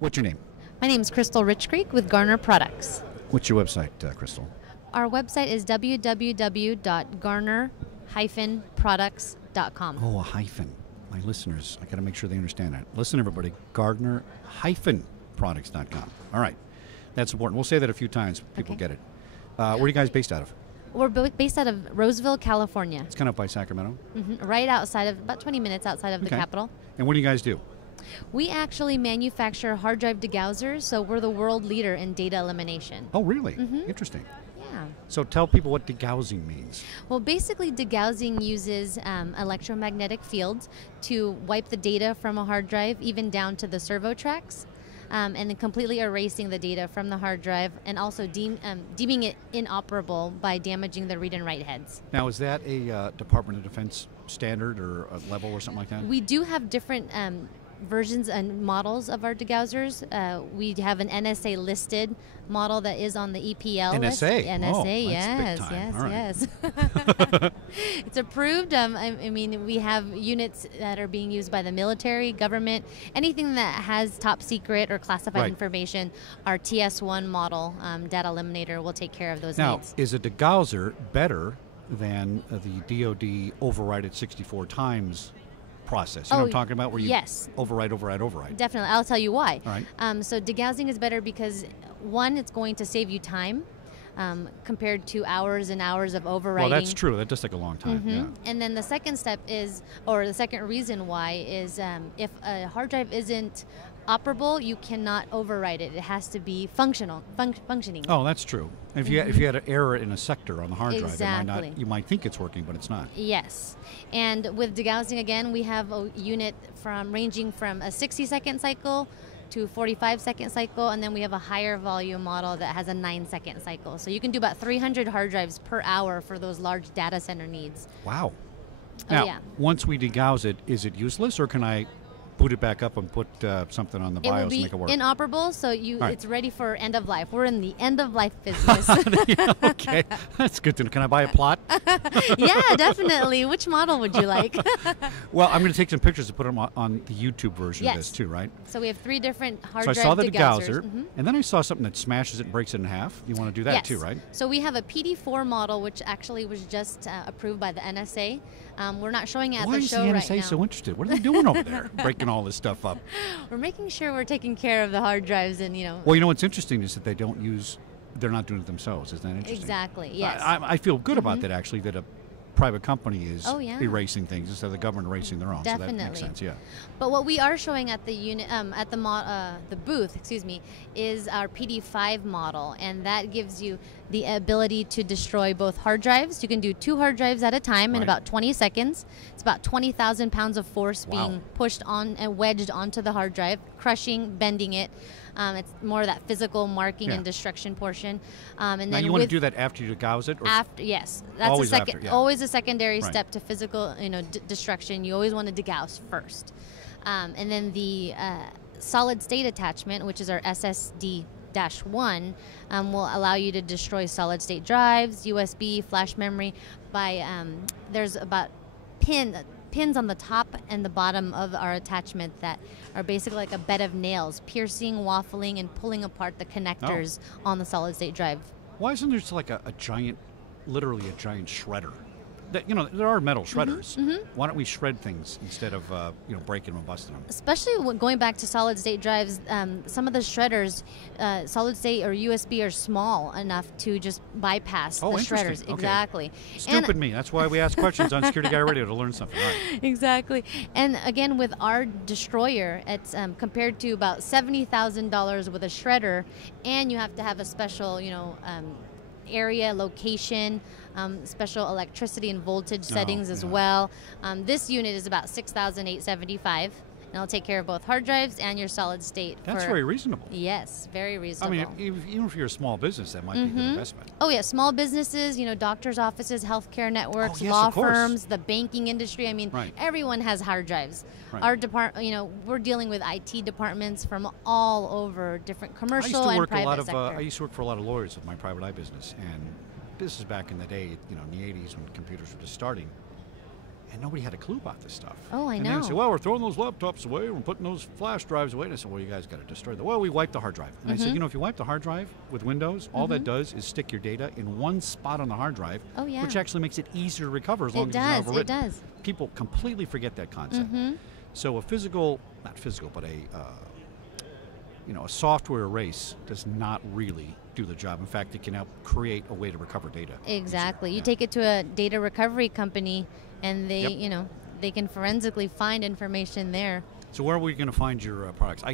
What's your name? My name is Krystle Richcreek with Garner Products. What's your website, Krystle? Our website is www.garnerproducts.com. Oh, a hyphen. My listeners, I got to make sure they understand that. Listen, everybody, Garner-products.com. All right. That's important. We'll say that a few times. People get it. Where are you guys based out of? We're based out of Roseville, California. It's kind of by Sacramento? Right outside of, about 20 minutes outside of the capital. And what do you guys do? We actually manufacture hard drive degaussers, so we're the world leader in data elimination. Oh, really? Interesting. Yeah. So tell people what degaussing means. Well, basically, degaussing uses electromagnetic fields to wipe the data from a hard drive, even down to the servo tracks, and then completely erasing the data from the hard drive, and also deeming it inoperable by damaging the read and write heads. Now, is that a Department of Defense standard or a level or something like that? We do have different versions and models of our degaussers. We have an NSA listed model that is on the EPL list. NSA, yes, yes. It's approved. I mean, we have units that are being used by the military, government, anything that has top secret or classified information. Our TS1 model data eliminator will take care of those needs. Now, is a degausser better than the DoD override it 64 times process? You know what I'm talking about? Where you override. Definitely. I'll tell you why. All right. So degaussing is better because, one, it's going to save you time compared to hours and hours of overwriting. Well, that's true. That does take a long time. Yeah. And then the second step is, or the second reason why is if a hard drive isn't operable, you cannot overwrite it. It has to be functioning. Oh, that's true. If you had an error in a sector on the hard drive, you might think it's working, but it's not. Yes. And with degaussing, again, we have a unit ranging from a 60-second cycle to 45-second cycle, and then we have a higher volume model that has a 9-second cycle. So you can do about 300 hard drives per hour for those large data center needs. Wow. Now, once we degauss it, is it useless, or can I boot it back up and put something on the BIOS and make it work? It will be inoperable, so it's ready for end of life. We're in the end of life business. Okay, that's good to know. Can I buy a plot? Yeah, definitely. Which model would you like? Well, I'm going to take some pictures and put them on the YouTube version of this too, right? So we have 3 different hard drive degaussers. So I saw the degausser, and then I saw something that smashes it and breaks it in half. You want to do that too, right? So we have a PD4 model, which actually was just approved by the NSA. We're not showing it at the show right now. Why is the NSA so interested? What are they doing over there, breaking all this stuff up? We're making sure we're taking care of the hard drives, and Well, you know what's interesting is that they're not doing it themselves. Isn't that interesting? Exactly. Yes. I feel good about that, actually, that a private company is erasing things instead of the government erasing their own. Definitely. So that makes sense. Yeah. But what we are showing at the unit, the booth, is our PD5 model, and that gives you the ability to destroy both hard drives. You can do 2 hard drives at a time in about 20 seconds. It's about 20,000 pounds of force being pushed on and wedged onto the hard drive, crushing, bending it. It's more of that physical marking and destruction portion. And then now you want to do that after you degauss it? Or after, yes. That's always always a secondary step to physical destruction. You always want to degauss first. And then the solid state attachment, which is our SSD-1, will allow you to destroy solid state drives, USB, flash memory. There's about pins on the top and the bottom of our attachment that are basically like a bed of nails, piercing, waffling, and pulling apart the connectors on the solid state drive. Why isn't there just like a giant, literally a giant shredder? There are metal shredders. Why don't we shred things instead of breaking them and busting them? Especially going back to solid state drives, some of the shredders, solid state or USB, are small enough to just bypass the shredders. Okay. Exactly. Stupid me. That's why we ask questions on Security Guy Radio, to learn something. Right. Exactly. And again, with our destroyer, it's compared to about $70,000 with a shredder, and you have to have a special, area, location, special electricity and voltage settings as well. This unit is about $6,875, and it'll take care of both hard drives and your solid state. That's very reasonable. Yes, very reasonable. I mean, even if you're a small business, that might be a good investment. Oh yeah, small businesses, doctors' offices, healthcare networks, law firms, the banking industry. I mean, everyone has hard drives. Our department, we're dealing with IT departments from all over, different commercial and private sector. I used to work for a lot of lawyers with my private eye business, and this is back in the day, in the 80s when computers were just starting. And nobody had a clue about this stuff. Oh, I and know. And they would say, well, we're throwing those laptops away. We're putting those flash drives away. And I said, well, you guys got to destroy them. Well, we wiped the hard drive. And I said, you know, if you wipe the hard drive with Windows, all that does is stick your data in one spot on the hard drive, which actually makes it easier to recover as long as it's not overwritten. It does. People completely forget that concept. So a physical, not physical, but a software erase does not really do the job. In fact, it can help create a way to recover data. Exactly. You take it to a data recovery company, and they, you know, they can forensically find information there. So where are we going to find your products?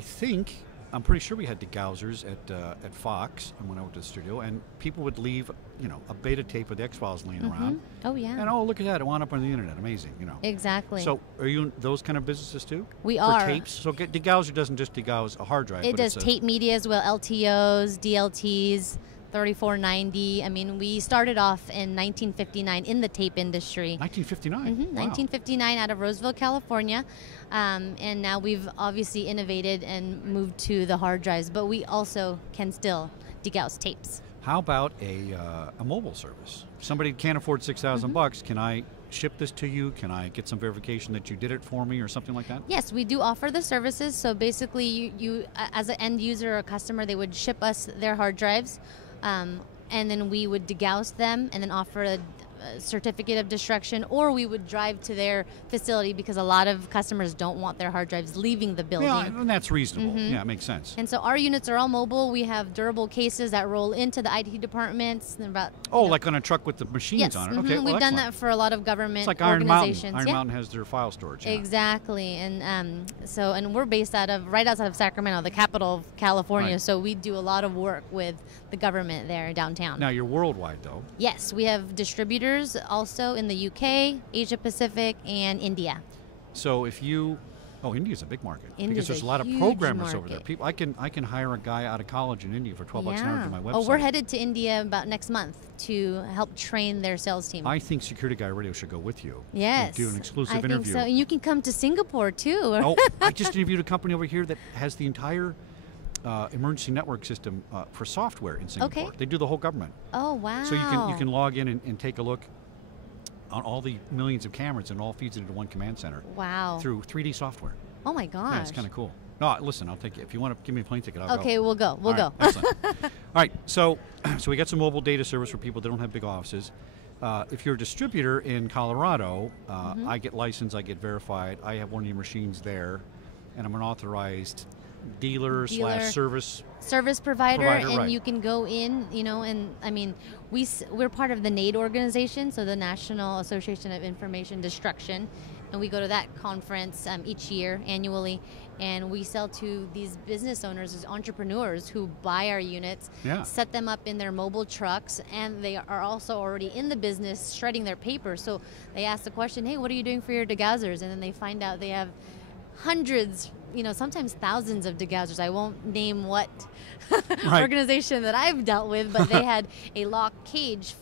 I'm pretty sure we had degaussers at Fox and when I went to the studio, and people would leave, you know, a beta tape with the X-Files laying around. Oh, yeah. And, oh, look at that, it wound up on the internet. Amazing, you know. Exactly. So are you in those kind of businesses too? We For are. tapes? So Degausser doesn't just degauss a hard drive. It does tape media as well, LTOs, DLTs, 3490. I mean, we started off in 1959 in the tape industry. 1959? Wow. 1959 out of Roseville, California. And now we've obviously innovated and moved to the hard drives, but we also can still degauss tapes. How about a mobile service? If somebody can't afford $6,000, can I ship this to you? Can I get some verification that you did it for me or something like that? Yes, we do offer the services. So basically, you as an end user or customer, they would ship us their hard drives, and then we would degauss them and then offer a certificate of destruction, or we would drive to their facility because a lot of customers don't want their hard drives leaving the building. Yeah, and that's reasonable. Yeah, it makes sense. And so our units are all mobile. We have durable cases that roll into the IT departments. And about like on a truck with the machines on it. Okay, well, we've done that for a lot of government it's like organizations. Iron Mountain has their file storage. Yeah. Exactly, and and we're based right outside of Sacramento, the capital of California. Right. So we do a lot of work with the government there downtown. Now you're worldwide, though. Yes, we have distributors also in the UK, Asia Pacific, and India. So if you, India's a big market India's because there's a lot of programmers over there. People, I can hire a guy out of college in India for $12 an hour to do my website. Oh, we're headed to India about next month to help train their sales team. I think Security Guy Radio should go with you. Yes, and do an exclusive I interview. think so, and you can come to Singapore too. I just interviewed a company over here that has the entire emergency network system for software in Singapore. Okay. They do the whole government. Oh, wow. So you can log in and take a look on all the millions of cameras, and it all feeds into one command center. Wow. Through 3D software. Oh my gosh. Yeah, it's kind of cool. No, listen, I'll take it. If you want to give me a plane ticket, I'll go. Okay, we'll go. We'll go. Excellent. All right, so we got some mobile data service for people that don't have big offices. If you're a distributor in Colorado, I get licensed, I get verified, I have one of your machines there, and I'm an authorized dealer / service provider, and right. you can go in, you know, and I mean, we're part of the NAID organization, so the National Association of Information Destruction, and we go to that conference each year, annually, and we sell to these business owners, these entrepreneurs who buy our units, set them up in their mobile trucks, and they are also already in the business shredding their paper. So they ask the question, hey, what are you doing for your degaussers? And then they find out they have hundreds, you know, sometimes thousands of degaussers. I won't name what organization that I've dealt with, but they had a locked cage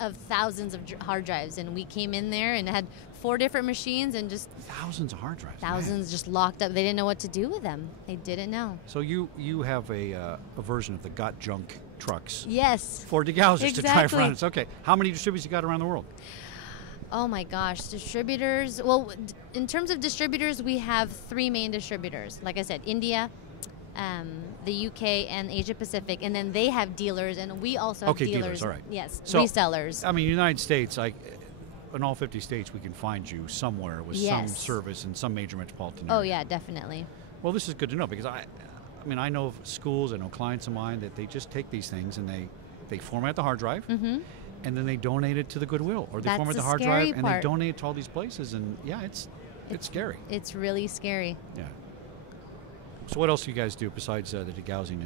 of thousands of hard drives, and we came in there and had 4 different machines and just thousands of hard drives. Thousands just locked up. They didn't know what to do with them. They didn't know. So you have a version of the Got Junk trucks. Yes. For degaussers to drive around. It's okay. How many distributors you got around the world? Oh my gosh, distributors. Well, in terms of distributors, we have 3 main distributors. Like I said, India, the UK, and Asia Pacific, and then they have dealers, and we also have dealers. All right. Yes, so, resellers. I mean, United States, in all 50 states, we can find you somewhere with some service in some major metropolitan area. Oh yeah, definitely. Well, this is good to know because I I know of schools, I know clients of mine that they just take these things and they format the hard drive. And then they donate it to the Goodwill, or they format the hard drive and they donate it to all these places, and it's scary. It's really scary. Yeah. So what else do you guys do besides the degaussing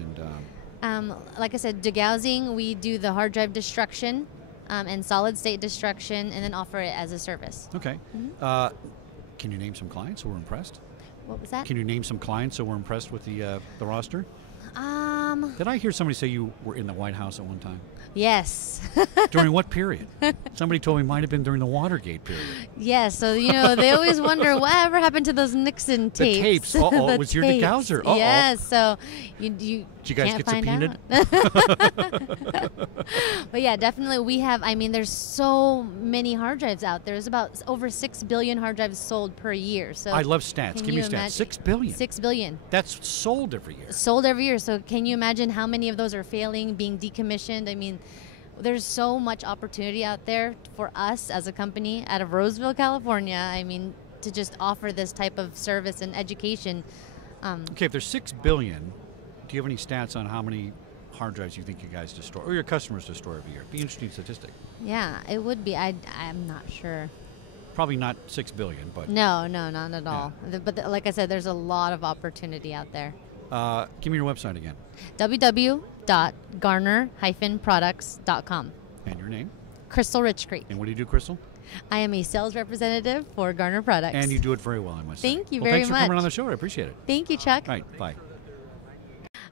and? Like I said, degaussing, we do the hard drive destruction and solid state destruction, and then offer it as a service. Okay. Can you name some clients who were impressed? What was that? Can you name some clients who were impressed with the roster? Did I hear somebody say you were in the White House at one time? Yes. During what period? Somebody told me it might have been during the Watergate period. Yes, so they always wonder whatever happened to those Nixon tapes. The tapes. It was your degausser. Yes, so you Did you guys get subpoenaed? But yeah, definitely we have, I mean, there's so many hard drives out there. There's about over 6 billion hard drives sold per year. So I love stats. Give me stats. 6 billion. 6 billion. That's sold every year. Sold every year. So can you imagine how many of those are failing, being decommissioned? I mean, there's so much opportunity out there for us as a company out of Roseville, California. I mean, to just offer this type of service and education. Okay, if there's 6 billion, do you have any stats on how many hard drives you think you guys destroy, or your customers destroy every year? It'd be an interesting statistic. Yeah, it would be. I'm not sure. Probably not 6 billion, but... No, not at all. But like I said, there's a lot of opportunity out there. Give me your website again. www.garner-products.com. And your name? Krystle Richcreek. And what do you do, Krystle? I am a sales representative for Garner Products. And you do it very well, I must say. Thank you very much. Thanks for coming on the show. I appreciate it. Thank you, Chuck. All right, bye.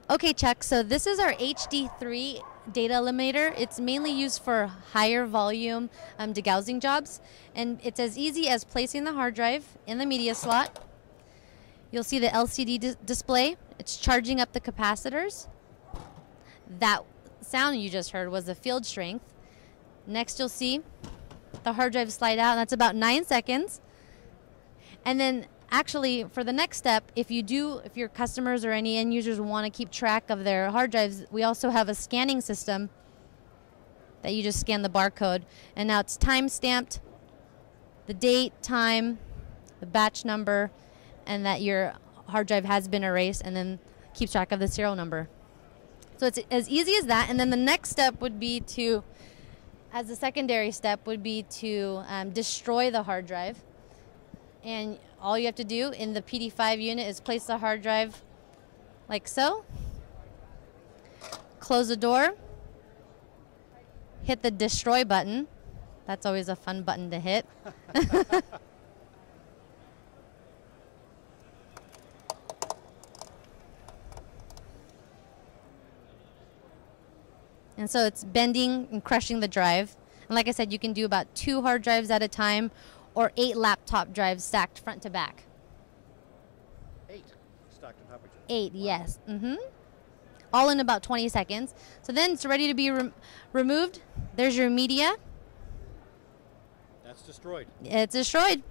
Okay, Chuck, so this is our HD3 data eliminator. It's mainly used for higher volume degaussing jobs. And it's as easy as placing the hard drive in the media slot. You'll see the LCD display. It's charging up the capacitors. That sound you just heard was the field strength. Next, you'll see the hard drive slide out, and that's about 9 seconds. And then actually, for the next step, if your customers or any end users want to keep track of their hard drives, we also have a scanning system that you just scan the barcode. And now it's time stamped, the date, time, the batch number, and that your hard drive has been erased, and then keeps track of the serial number. So it's as easy as that. And then the next step would be to, as a secondary step, would be to destroy the hard drive. And all you have to do in the PD5 unit is place the hard drive like so, close the door, hit the destroy button. That's always a fun button to hit. And so it's bending and crushing the drive. And like I said, you can do about 2 hard drives at a time, or 8 laptop drives stacked front to back. 8 stacked on top of each other. 8, yes. All in about 20 seconds. So then it's ready to be removed. There's your media. That's destroyed. It's destroyed.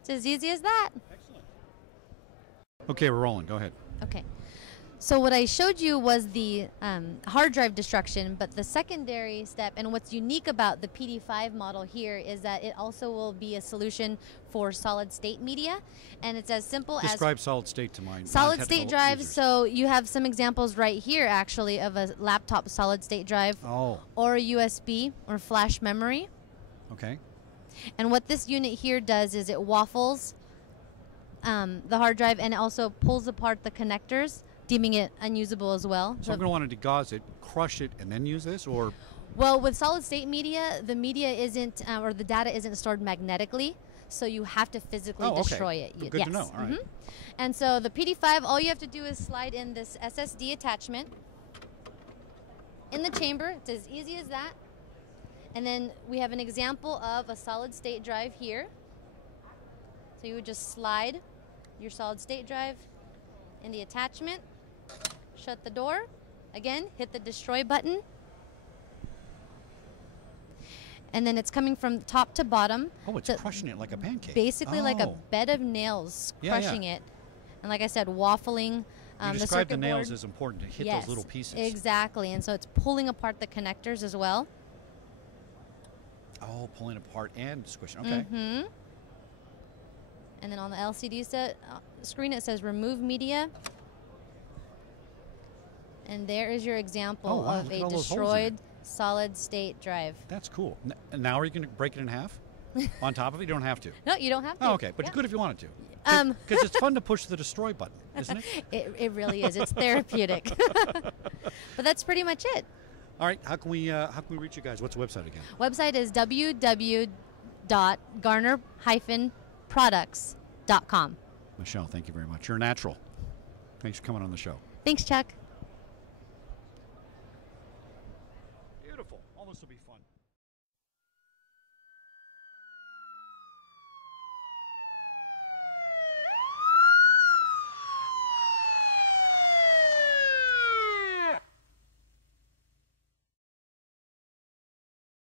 It's as easy as that. Excellent. Okay, we're rolling. Go ahead. Okay. So what I showed you was the hard drive destruction, but the secondary step, and what's unique about the PD5 model here, is that it also will be a solution for solid state media, and it's as simple as... Describe solid state to my solid state drives. Users. So you have some examples right here, actually, of a laptop solid state drive, or a USB or flash memory. Okay. And what this unit here does is it waffles the hard drive, and it also pulls apart the connectors, deeming it unusable as well. So I'm going to want to degauss it, crush it, and then use this, or? Well, with solid state media, the media isn't, or the data isn't stored magnetically, so you have to physically destroy it. Good yes. to know. All right. And so the PD5, all you have to do is slide in this SSD attachment in the chamber. It's as easy as that. And then we have an example of a solid state drive here. So you would just slide your solid state drive in the attachment. Shut the door. Again, hit the destroy button. And then it's coming from top to bottom. Oh, it's crushing it like a pancake. Basically like a bed of nails, crushing it. And like I said, waffling you described the nails as important to hit those little pieces. Exactly. And so it's pulling apart the connectors as well. Oh, pulling apart and squishing. Okay. And then on the LCD screen, it says remove media. And there is your example of a destroyed solid state drive. That's cool. Now are you going to break it in half? On top of it? You don't have to. No, you don't have to. Oh, okay. But you could if you wanted to. Because it's fun to push the destroy button, isn't it? It really is. It's therapeutic. But that's pretty much it. All right. How can we reach you guys? What's the website again? Website is www.garner-products.com. Michelle, thank you very much. You're a natural. Thanks for coming on the show. Thanks, Chuck.